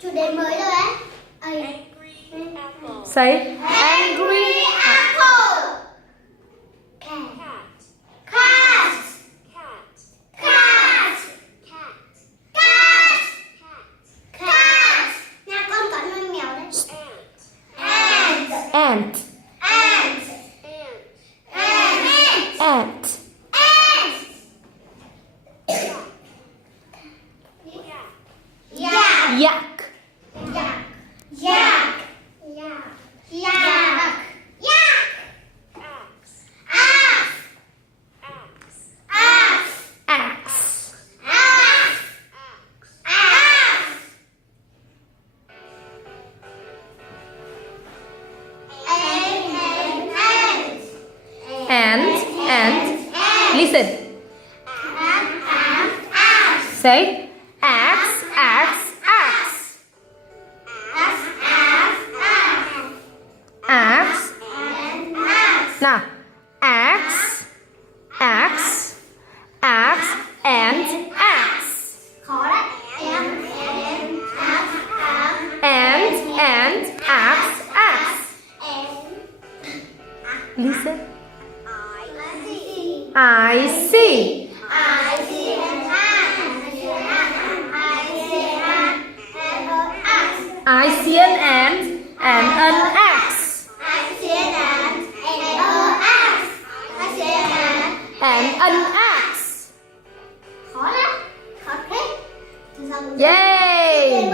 Chủ đề mới rồi đấy. Angry apple. Say angry Apple. Cat. Cat. Cat. Cat. Cat. Cat. Cat. Cat. Nhà con có nuôi mèo đấy. Ant. Ant. ant Ant. Ant. ant Ant. Yak. Yak. yak Yak. Yak. Yak. Yak. Axe. Axe. Axe. axe Axe. Axe. Axe. and listen say axe axe axe axe now axe axe axe and axe Khó đấy. and axe axe listen I see I see an ant and an axe and an axe Khó lắm. Khó thế. yay